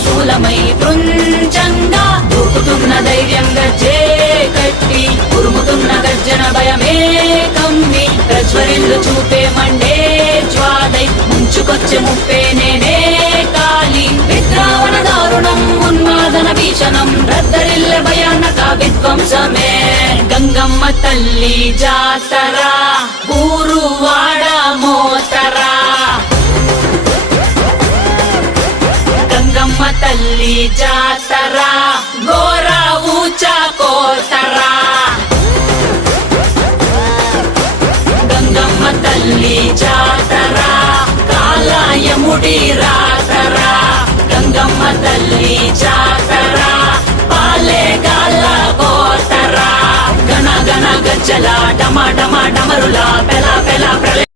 త్రిశూలమై కృంచంగా దూకుతున్న ధైర్యంగా కట్టి ఉరుముతున్న గర్జన భయమే కమ్మి ప్రజ్వరిల్లు చూపే మండే జ్వాలై ముంచుకొచ్చే ముప్పే నేనే కాలి విద్రావణ దారుణం ఉన్మాదన భీషణం రద్దరిల్లె భయానక విధ్వంసమే గంగమ్మ తల్లి జాతర ఊరువాడ మోతరా గంగమ్మ తల్లి జాతర ఘోర ఊచ కోతరా గంగమ్మ తల్లి జాతర కాలాయముడి రాతరా గంగమ్మ తల్లి జాతర పాలే గాల కోతరా గణ గణ గజ్జల డమ డమ డమరుల పెల పెల ప్రళయ